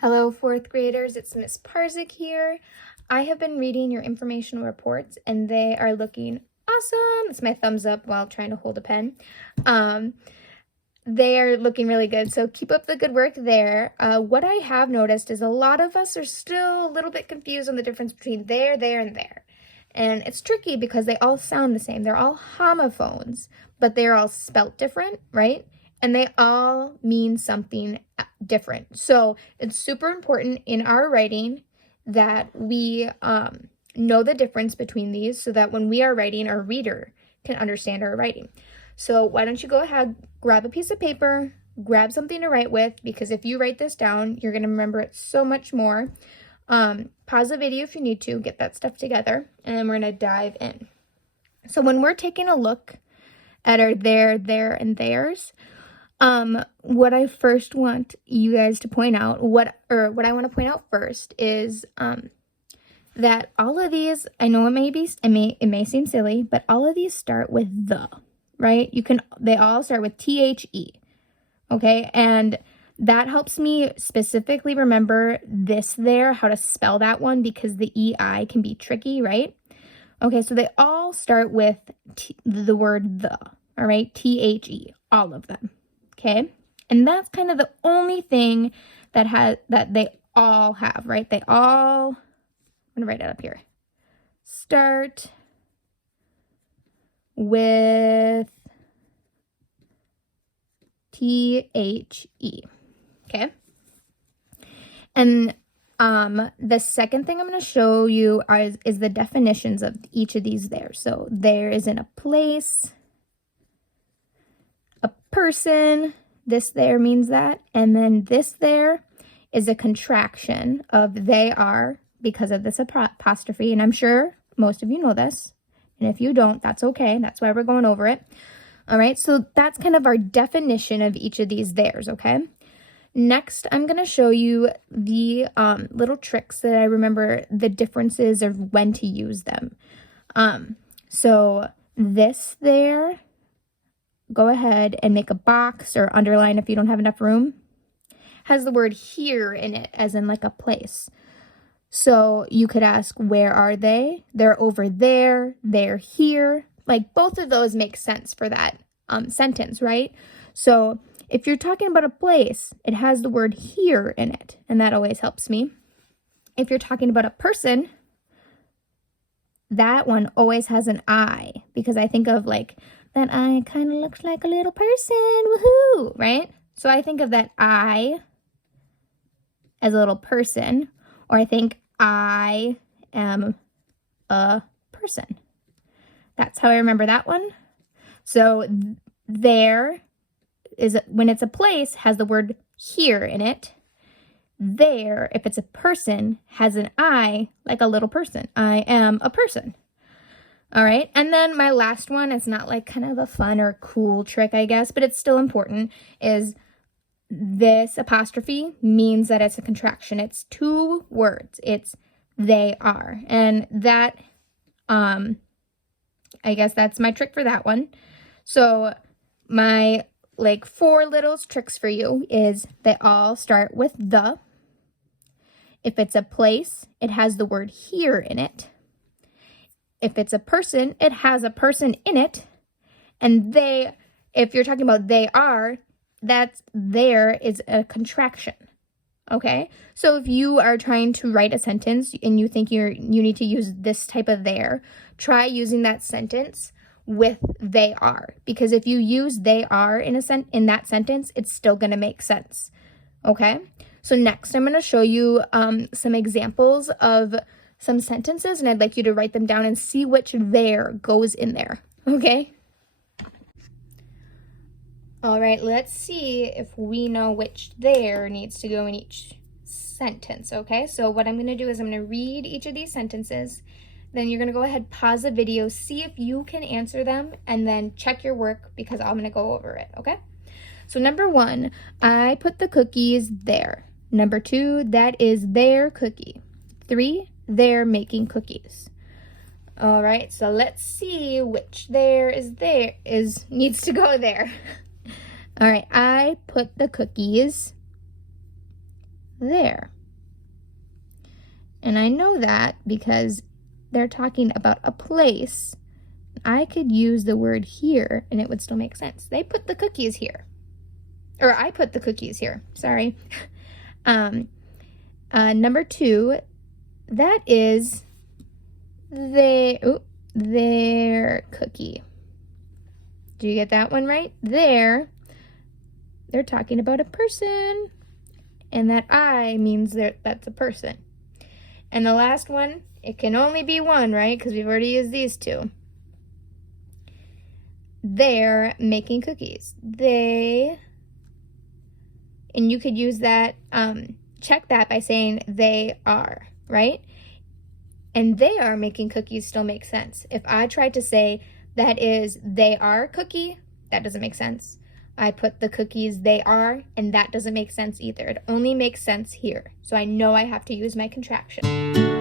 Hello, fourth graders. It's Miss Parzik here. I have been reading your informational reports and they are looking awesome. It's my thumbs up while trying to hold a pen. They are looking really good, so keep up the good work there. What I have noticed is a lot of us are still a little bit confused on the difference between there, and there. And it's tricky because they all sound the same. They're all homophones, but they're all spelt different, right? And they all mean something different. So it's super important in our writing that we know the difference between these so that when we are writing, our reader can understand our writing. So why don't you go ahead, grab a piece of paper, grab something to write with, because if you write this down, you're going to remember it so much more. Pause the video if you need to, get that stuff together, and then we're going to dive in. So when we're taking a look at our there, and theirs, what I first want you guys to point out, what I want to point out first is that all of these, I know it may seem silly, but all of these start with the, right? They all start with THE, okay? And that helps me specifically remember this there, how to spell that one, because the EI can be tricky, right? Okay, so they all start with the word the, all right? THE, all of them, okay? And that's kind of the only thing that they all have, right? I'm gonna write it up here. Start with THE, okay? And the second thing I'm going to show you is the definitions of each of these there. So there is in a place, a person, this there means that, and then this there is a contraction of they are because of this apostrophe, and I'm sure most of you know this. And if you don't, that's okay. That's why we're going over it. All right, so that's kind of our definition of each of these theirs, okay? Next, I'm going to show you the little tricks that I remember the differences of when to use them. So this there, go ahead and make a box or underline if you don't have enough room, has the word here in it, as in like a place. So you could ask, where are they? They're over there, they're here. Like both of those make sense for that sentence, right? So if you're talking about a place, it has the word here in it, and that always helps me. If you're talking about a person, that one always has an I, because I think of like, that I kind of looks like a little person, woohoo, right? So I think of that I as a little person, or I think I am a person. That's how I remember that one. So there is, when it's a place, has the word here in it. There, if it's a person, has an I, like a little person. I am a person. All right, and then my last one, it's not like kind of a fun or cool trick, I guess, but it's still important, is this apostrophe means that it's a contraction. It's two words. It's they are. And that, I guess that's my trick for that one. So my like 4 little tricks for you is they all start with the. If it's a place, it has the word here in it. If it's a person, it has a person in it. And they, if you're talking about they are, that's there is a contraction. Okay? So if you are trying to write a sentence and you think you need to use this type of there, try using that sentence with they are, because if you use they are in that sentence, it's still going to make sense. Okay? So next I'm going to show you some examples of some sentences, and I'd like you to write them down and see which there goes in there. Okay? All right, let's see if we know which there needs to go in each sentence, okay? So what I'm going to do is I'm going to read each of these sentences. Then you're going to go ahead, pause the video, see if you can answer them, and then check your work because I'm going to go over it, okay? So number 1, I put the cookies there. Number 2, that is their cookie. 3, they're making cookies. All right, so let's see which there needs to go there. All right, I put the cookies there. And I know that because they're talking about a place. I could use the word here and it would still make sense. They put the cookies here. Or I put the cookies here. Sorry. Number 2, that is their cookie. Do you get that one right? They're talking about a person. And that I means that's a person. And the last one, it can only be one, right? Because we've already used these two. They're making cookies. And you could use that, check that by saying they are, right? And they are making cookies still makes sense. If I tried to say that is they are cookie, that doesn't make sense. I put the cookies they are, and that doesn't make sense either. It only makes sense here. So I know I have to use my contraction.